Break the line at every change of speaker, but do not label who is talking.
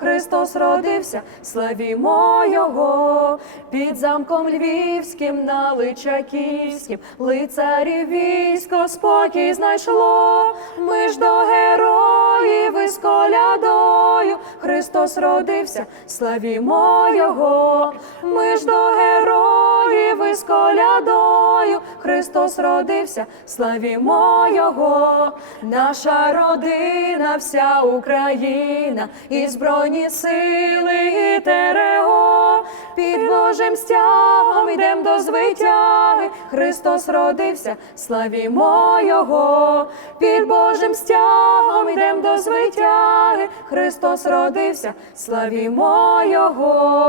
Христос родився, славімо Його, під замком львівським на Личаківським, лицарі військо спокій знайшло. Ми ж до героїв із колядою. Христос родився, славімо Його. Ми ж до героїв із колядою. Христос родився, славімо Його. Наша родина, вся Україна, і збройні сили, і ТРО. Під Божим стягом йдем до звитяги. Христос родився, славімо Його. Під Божим стягом йдем до звитяги. Христос родився, славімо Його.